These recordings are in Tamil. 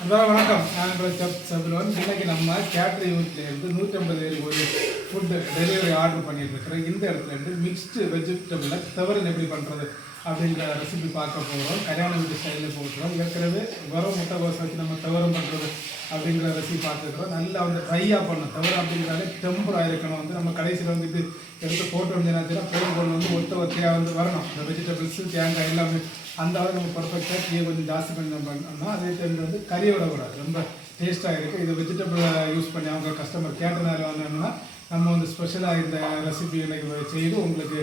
வணக்கம். நான் உங்களை செஃப் சபுலன். இன்னைக்கு நம்ம கேட்ரிங் யூனிட்லேருந்து 150 பேருக்கு ஒரு ஃபுட் டெலிவரி ஆர்டர் பண்ணிட்டு இருக்கிறோம். இந்த இடத்துல இருந்து மிக்ஸ்டு வெஜிடபிளை தவறுன்னு எப்படி பண்ணுறது அப்படிங்கிற ரெசிபி பார்க்க போகிறோம். கல்யாண வீட்டு ஸ்டைலில் போட்டுறோம். ஏற்கனவே வெறும் முட்டைகோஸ் வச்சு நம்ம தவறும் பண்ணுறது அப்படிங்கிற ரெசிபி பார்த்துக்கிறோம். நல்லா வந்து ட்ரையாக பண்ணணும். தவறு அப்படிங்கிறாலே டெம்பராக இருக்கணும். வந்து நம்ம கடைசியில் வந்துட்டு எடுத்து போட்டு வந்தீங்கன்னா பொருள் வந்து ஒத்தையாக வந்து வரணும். இந்த வெஜிடபிள்ஸு தேங்காய் எல்லாமே அந்த அளவுக்கு நம்ம பர்ஃபெக்டாக டீயை கொஞ்சம் ஜாஸ்தி பண்ணி பண்ணோம்னா அதே டைமில் வந்து கறியை விடக்கூடாது. ரொம்ப டேஸ்ட்டாக இருக்குது. இது வெஜிடபிளை யூஸ் பண்ணி அவங்க கஸ்டமர் கேட்டனால வந்தோம்னா நம்ம வந்து ஸ்பெஷலாக இந்த ரெசிபிகளை செய்து உங்களுக்கு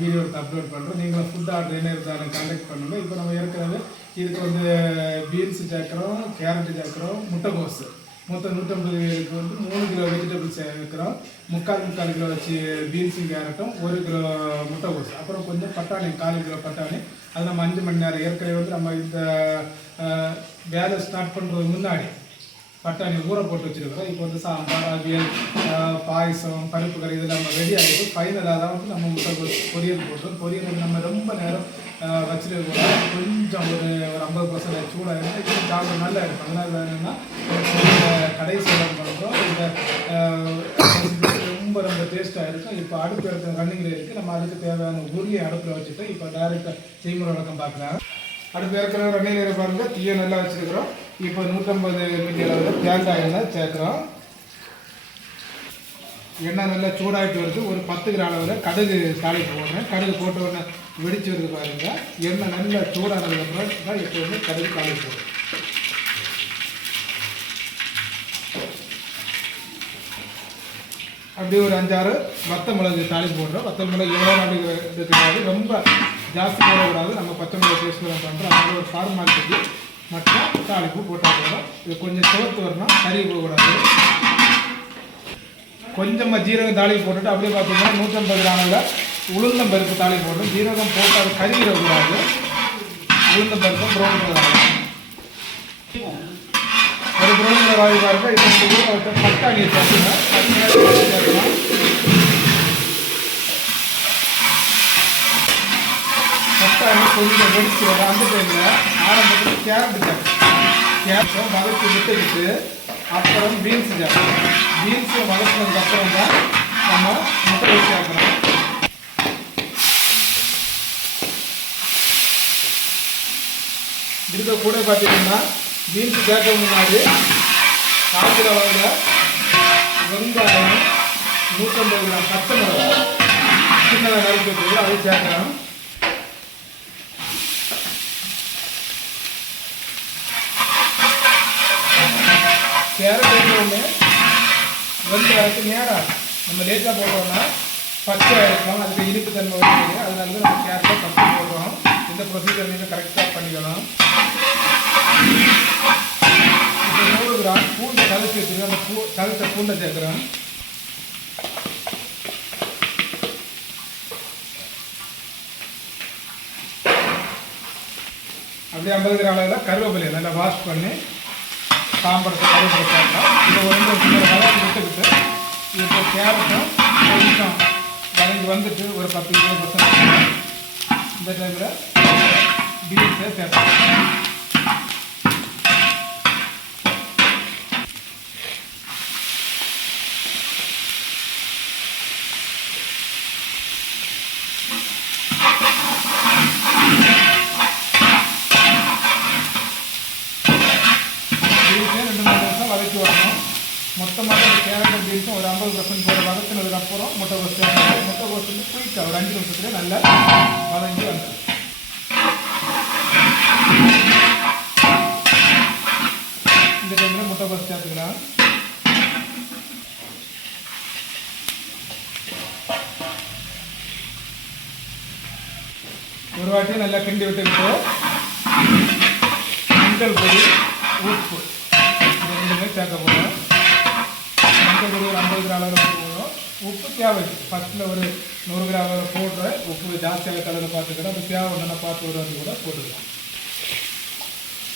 வீடியோ எடுத்து அப்லோட் பண்ணுறோம். நீங்களும் ஃபுட் ஆர்டர் என்ன இருந்தாலும் கான்டாக்ட் பண்ணுங்கள். இப்போ நம்ம ஏற்கனவே இதுக்கு வந்து பீன்ஸு சேர்க்குறோம், கேரட்டு சேர்க்குறோம், முட்டைகோஸு மொத்தம் 150 பேருக்கு வந்து 3 கிலோ வெஜிடபிள்ஸ் சேர்க்குறோம். முக்கால் கிலோ வச்சு பீன்ஸும் கேரட்டும் 1 கிலோ முட்டைகோஸ், அப்புறம் கொஞ்சம் பட்டாணி 4 கிலோ பட்டாணி. அது நம்ம 5 மணி நேரம் ஏற்கனவே வந்து நம்ம இந்த வேலை ஸ்டார்ட் பண்ணுறது முன்னாடி பட்டாணி ஊற போட்டு வச்சுருக்கிறோம். இப்போ வந்து சாம்பார், அவியல், பாயசம், பருப்பு கறி இதெல்லாம் நம்ம ரெடி ஆகிட்டு ஃபைனலாக தான் வந்து நம்ம முட்டைகோஸ் பொரியல் போட்டோம். பொரியல் நம்ம ரொம்ப நேரம் வச்சுட்டு போகிறோம். கொஞ்சம் ஒரு 50% சூடாக இருந்தால் இது சாப்பிட நல்லா இருக்கும். அதனால் வேணும்னா கடைசியில் பண்ணுறோம். இந்த ரொம்ப டேஸ்ட்டாக இருக்கும். இப்போ அடுப்பு இடத்துல ரன்னிங்கில் இருக்குது. நம்ம அதுக்கு தேவையான உருளியை அடுப்பில் வச்சுட்டு இப்போ டைரெக்டாக செய்முறை வழக்கம் பார்க்கலாம். அடுப்பு ஏற்கனவே ரன்னிங்கில் பாருங்கள். தீயை நல்லா வச்சுருக்கிறோம். இப்போ 150 மில்லி அளவில் தேங்காய் எண்ணெய் சேர்க்குறோம். எண்ணெய் நல்லா சூடாகிட்டு வருது. ஒரு 10 கிராம் அளவில் கடுகு தாளிப்பு போடுறேன். கடுகு போட்ட உடனே வெடிச்சு வருது பாருங்கள். எண்ணெய் நல்லா சூடானதுக்கப்புறம் தான் இப்போ வந்து கடுகு தாளிப்பு போடுறேன். அப்படியே ஒரு 5-6 வத்த மிளகு தாளிப்பு போடுறோம். வத்த மிளகு எவ்வளோ நாளைக்கு ரொம்ப ஜாஸ்தி போடக்கூடாது. நம்ம பச்சை மிளகு டேஸ்ட் பண்ணுறோம். அதனால ஒரு ஃபார்மாலிட்டிக்கு மட்டும் தாளிப்பு போட்டால் போதும். இது கொஞ்சம் சிவத்து வரணும், கறி போகக்கூடாது. கொஞ்சமாக ஜீரகம் தாளிப்பு போட்டுட்டு அப்படியே பார்த்தீங்கன்னா 150 கிராமில் உளுந்தம் பருப்பு தாளிப்பு போடணும். ஜீரகம் போட்டு அது கறிவிடக்கூடாது. உளுந்தம் பருப்பு ப்ரௌன் கலர் ஒரு ப்ரௌன் கலர் ஆகி பாருங்க. இப்போ ஊற வச்ச பட்டாணியை சேர்த்துங்க. சேர்க்கலாம். பட்டாணி கொஞ்சம் வெடிச்சு வர அந்த டைமில் ஆரம்பத்தில் கேரட்டு கேரட்டை வதக்கி விட்டுக்கிட்டு அப்புறம் பீன்ஸு சேர்க்கணும். பீன்ஸை வதக்கினதுக்கப்புறம் தான் நம்ம முட்டை சேர்க்கணும். இதுக்கு கூட பார்த்தீங்கன்னா பீன்ஸு சேர்க்க முன்னாடி காய்ச்சல் அளவில் வெங்காயம் 150 கிராம் பச்சை மிளகாய் சின்னதாக நறுக்கிறது அதை சேர்க்கலாம். கேரட் ஒன்று வெந்து வரக்கு நேரம் நம்ம லேட்டாக போடுறோம்னா பச்சை இருக்கும். அதுக்கு இனிப்பு தன்மை வருது. அதனால தான் நம்ம கேரட்டை ஃபஸ்ட்டு போடுறோம். இந்த ப்ரொசீஜர் நீங்கள் கரெக்டாக பண்ணிக்கணும். இப்போ 100 கிராம் பூண்டை கலச்சி வச்சுருக்கோம். அந்த கலச்ச பூண்டை சேர்க்குறோம். அப்படியே 50 கிராம் அளவில் கருவேப்பிலையை நல்லா வாஷ் பண்ணி சாம்பாரத்தை கருவேப்பிலை சேர்க்கலாம். இதை ஒரு சின்ன வதக்கி விட்டுக்கிட்டு இப்போ கேரட்டும் கொஞ்சம் வதங்கி வந்துட்டு ஒரு 10-20% இந்த டைமில் பீன்ஸை சேர்க்கலாம். வதக்கி வரணும். மொத்தமாக கேரட் பீன்ஸும் ஒரு 50% போல வதக்கினதுக்கப்புறம் முட்டைகோஸ் சேர்க்கணும். முட்டைகோஸ் வந்து குயிக்காக ஒரு 5 நிமிஷத்துலேயே நல்லா வதங்கி வந்துடும். இந்த டைமில் முட்டைகோஸ் சேர்த்துக்கலாம். ஒரு வாட்டி நல்லா கிண்டி விட்டுக்கிட்டு மஞ்சள் பொடி, உப்பு ரெண்டுமே சேர்க்க போகிறோம். மஞ்சள் பொடி ஒரு 50 கிராம் அளவில் போடுறோம். உப்பு தேவை ஃபஸ்ட்டில் ஒரு 100 கிராம் அளவில் போடுறேன். உப்பு ஜாஸ்தியாக கலரில் பார்த்துக்கிறோம். அது தேவை நல்லா பார்த்து ஒரு வந்து கூட போட்டுக்கலாம்.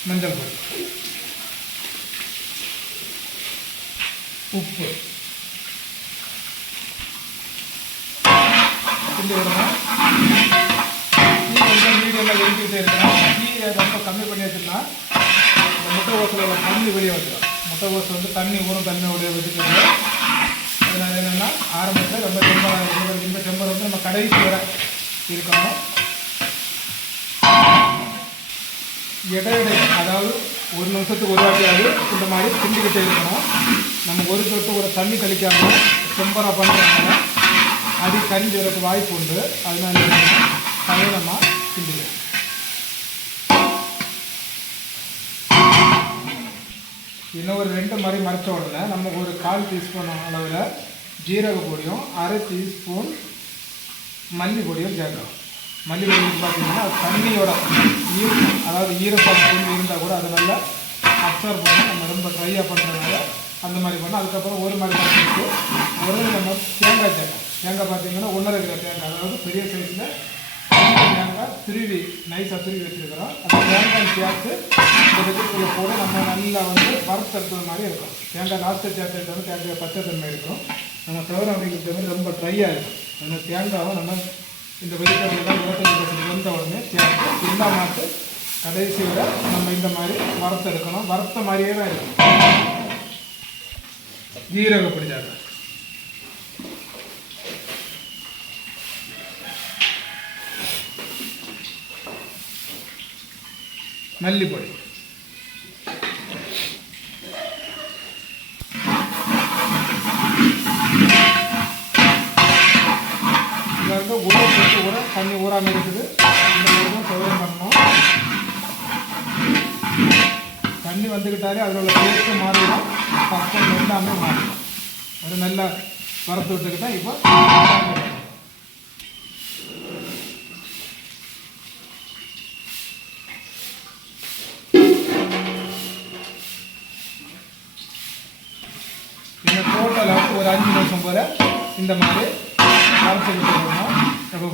மஞ்சள் பொடி, உப்பு கிண்டி விடணும். டீ கொஞ்சம் மீடியமில் வெடிக்கிட்டே இருக்கணும். டீ ரொம்ப கம்மி பண்ணி வச்சுருந்தா இந்த முட்டைகோஸில் உள்ள தண்ணி வெளியே வந்துடும். முட்டைகோஸ் வந்து தண்ணி ஊறும் தண்ணியோடைய வெஜிடபிள். அதனால் என்னென்னா ஆரம்பத்தில் ரொம்ப டெம்பராக இருக்கும். இந்த டெம்பர் வந்து நம்ம கடைசி வரை இருக்கணும். இடையிடை அதாவது 1 நிமிஷத்துக்கு ஒரு வாட்டியாவது இந்த மாதிரி கிண்டிக்கிட்டே இருக்கணும். நம்ம ஒரு சொட்டு ஒரு தண்ணி கழிக்காமல் டெம்பராக பண்ணுறதுனால அது கரிஞ்சு வரதுக்கு வாய்ப்பு உண்டு. அதனால கவனமாக கிண்டிடும். இன்னும் ஒரு 2 மாதிரி மறைச்ச உடனே நம்ம ஒரு 1/4 டீஸ்பூன் அளவில் ஜீரக பொடியும் 1/2 டீஸ்பூன் மல்லி பொடியும் சேர்க்கணும். மல்லி பொடி பார்த்தீங்கன்னா தண்ணியோட அதாவது ஈரப்பதம் பொடி இருந்தால் கூட அது நல்லா அப்சர்வ் பண்ணி நம்ம ரொம்ப ட்ரையாக பண்ணுறதுனால அந்த மாதிரி பண்ணோம். அதுக்கப்புறம் ஒரு மாதிரி பண்ணிட்டு ஒரு நம்ம தேங்காய் சேர்க்கணும். தேங்காய் பார்த்தீங்கன்னா 1.5 கிலோ தேங்காய், அதாவது பெரிய சைஸில் தேங்காய் திருவி நைஸாக திருவி வச்சுருக்கிறோம். அந்த தேங்காய் சேர்த்து இந்த வெஜிடபிள் கூட நம்ம நல்லா வந்து வறுத்தெடுத்தது மாதிரி இருக்கும். தேங்காய் லாஸ்ட்டு சேர்த்துட்டாலும் தேங்காய் பச்சை தன்மை இருக்கும். நம்ம தவிர அப்படிங்கிறது மாதிரி ரொம்ப ட்ரையாக இருக்கும். அந்த தேங்காவை நம்ம இந்த வெஜிடபிள்லாம் 25% வந்த உடனே சேர்த்து எல்லா மாட்டு கடைசியில் நம்ம இந்த மாதிரி வறுத்தெடுக்கணும். வறுத்த மாதிரியே தான் இருக்கும். ஜீரக பொடி சேர்க்கணும். மல்லி பொடி, ஊற தண்ணி ஊறாமல் இருக்குது. இந்த சௌகரியம் பண்ணணும். தண்ணி வந்துக்கிட்டாலே அதில் உள்ள டேஸ்ட்டு மாறிடும், பக்கம் எல்லாமே மாறிடும். அது நல்லா வறுத்து விட்டுக்கிட்டா இப்போ டோட்டலாக ஒரு 5 நிமிஷம் போல் இந்த மாதிரி வறுத்து விட்டுருக்கணும். இப்போ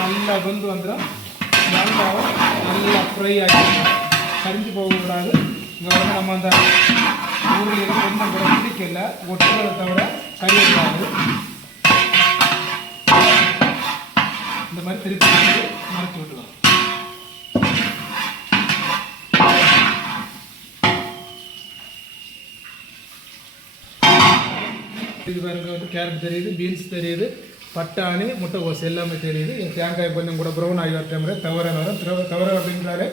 நல்லா வெந்து வந்துடும். வெங்காயம் நல்லா ஃப்ரை ஆகிடும், கரிஞ்சு போகக்கூடாது. இங்கே வந்து நம்ம அந்த ஊரில் கொஞ்சம் கூட பிடிக்கல, ஒட்டுறதை தவிர கறியக்கூடாது. இந்த மாதிரி திருப்பி மறைச்சி விட்டுக்கலாம். இது பாருங்க வந்து கேரட் தெரியுது, பீன்ஸ் தெரியுது, பட்டாணி, முட்டைகோஸ் எல்லாமே தெரியுது. தேங்காய் கொஞ்சம் கூட ப்ரௌன் ஆகி வர டைமில் தவற வரும். தவற அப்படின்றாலே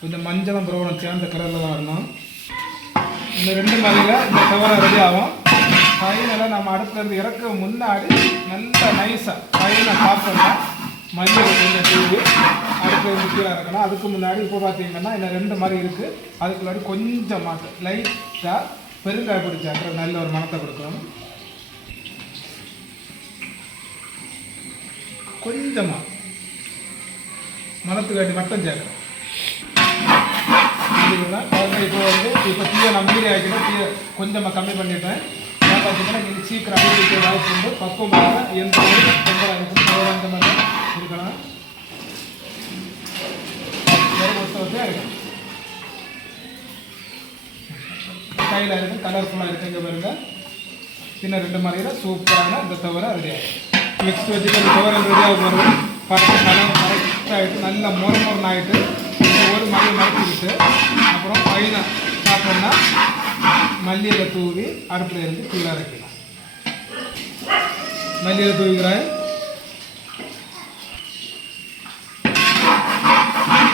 கொஞ்சம் மஞ்சளும் ப்ரௌனும் சேர்ந்த கலரில் தான் வரணும். இந்த 2 மாதிரியில் இந்த தவற ரெடி ஆகும். ஃபைனலாக நம்ம அடுப்புலேருந்து இறக்க முன்னாடி நல்லா நைஸாக ஃபைனாக சாப்பிட்டோம்னா மல்லிகை கொஞ்சம் தூவி அடுப்புலேருந்து கீழே இறக்கணும். அதுக்கு முன்னாடி இப்போ பார்த்தீங்கன்னா இந்த 2 மாதிரி இருக்குது. அதுக்கு முன்னாடி கொஞ்சம் மாற்று லைட்டாக பெருங்காய பொடி சேர்க்குற நல்ல ஒரு மணத்தை கொடுக்கணும். கொஞ்சமாக மணத்துக்காட்டி மட்டும் சேர்க்கணும். இப்போ வந்து இப்போ தீயை நான் மீறி ஆக்கிட்டேன். தீயை கொஞ்சமாக கம்மி பண்ணிட்டேன். நான் பார்த்தீங்கன்னா நீங்கள் சீக்கிரம் அடிக்க வாய்ப்பு உண்டு. பக்குவமாக எந்த ஒரு தொந்தரவு இருக்கும் அந்த மாதிரி இருக்கணும். இருக்கணும் கையில் இருக்குது, கலர்ஃபுல்லாக இருக்குது. இங்கே பாருங்க, இன்னும் 2 மாதிரியில் சூப்பரான இந்த தவிர ரெடி ஆகிடும். நெக்ஸ்ட் வச்சுட்டு அந்த தவிர ரெடியாக வரும். பட்டு கலர் கரெக்டாகிட்டு நல்லா மொறு ஆகிட்டு ஒரு மாதிரி மறைச்சிக்கிட்டு அப்புறம் ஃபைனாக சாப்பிட்டோம்னா மல்லியில் தூவி அடுப்பில் இருந்து கீழே இறக்கலாம். மல்லியில் தூவிக்கிறேன்.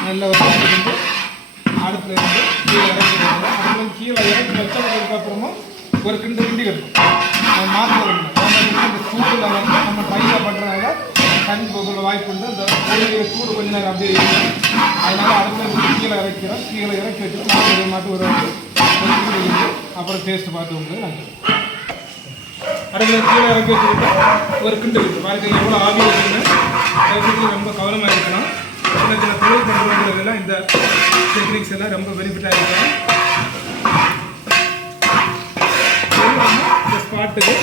நல்ல ஒரு வந்து அடுப்பில் இருந்து கீழே இறக்கிடுவாங்க. அடுப்பில் கீழே இறக்கி வச்சதுக்கு அப்புறமும் ஒரு கிண்டு கட்டணும். மாற்றம் இந்த சூடில் வந்து நம்ம ட்ரையாக பண்ணுறதுனால கஞ்சி போக்குள்ள வாய்ப்பு உண்டு. இந்த சூடு கொஞ்ச நேரம் அப்படியே இருக்கும். அதனால் அடுத்த கீழே இறக்கிறோம். கீழே இறக்கி வச்சுட்டு நாலு மாட்டு ஒரு கிண்டு அப்புறம் டேஸ்ட்டு பார்த்து உங்களுக்கு நன்றி. அடுத்த கீழே இறக்கி வச்சுக்கிட்டு ஒரு கிண்டு இருக்குது. பாருங்க எவ்வளோ ஆவி இருக்குன்னு ரொம்ப கவனமாக இருக்கணும். சின்ன சின்ன தொழில் பண்ணுறவங்களுக்கெல்லாம் இந்த டெக்னிக்ஸ் எல்லாம் ரொம்ப பெனிஃபிட்டாக இருக்கும். இந்த ஸ்பாட்டுக்கு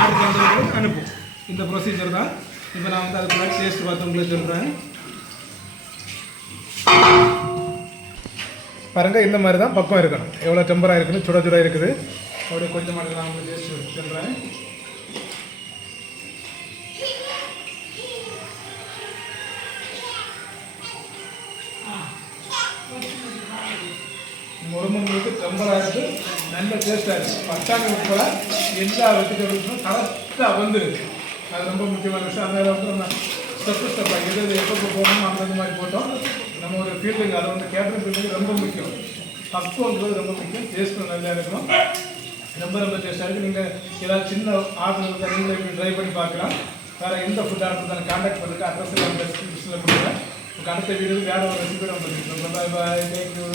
ஆர்டர் பண்ணுறவங்களுக்கு அனுப்பும். இந்த ப்ரொசீஜர் தான். இப்போ நான் வந்து அதுக்குள்ள டேஸ்ட் பார்த்து உங்களுக்கு சொல்கிறேன். பாருங்கள், இந்த மாதிரி தான் பக்கம் இருக்கணும். எவ்வளோ டெம்பராக இருக்குன்னு சுட சுட இருக்குது. அப்படியே கொஞ்சம் மட்டும் நான் உங்களுக்கு டேஸ்ட் சொல்கிறேன். முறுமுறுக்கு டெம்பராக இருக்குது, நல்ல டேஸ்ட்டாக இருக்குது. பட்டாணி உட்பட எல்லா வெஜிடபிள்ஸும் கரெக்டாக வந்துடுது. அது ரொம்ப முக்கியமான விஷயம். அதனால வந்து நம்ம ஸ்டெப்பாக எது எப்போ போகணும் அந்த மாதிரி போட்டோம். நம்ம ஒரு ஃபீல்டிங் அதை வந்து கேட்டரிங் ஃபீல்டிங் ரொம்ப முக்கியம். பக்குவங்கிறது ரொம்ப முக்கியம். டேஸ்ட்டும் நல்லா இருக்கணும். ரொம்ப ரொம்ப டேஸ்ட்டாக இருக்குது. நீங்கள் ஏதாவது சின்ன ஆர்டர் இருந்தால் நீங்களே இப்படி ட்ரை பண்ணி பார்க்கலாம். வேறு எந்த ஃபுட் ஆர்டர் இருந்தாலும் கான்டாக்ட் பண்ணுங்கள். அட்ரஸ் எல்லாம் டிஸ்கிரிப்ஷனில் கொடுக்குறேன். அடுத்த வீடியோ வேறு ஒரு ரெசிபி நம்ம பண்ணிக்கிறோம். பாய் பாய். தேங்க்யூ.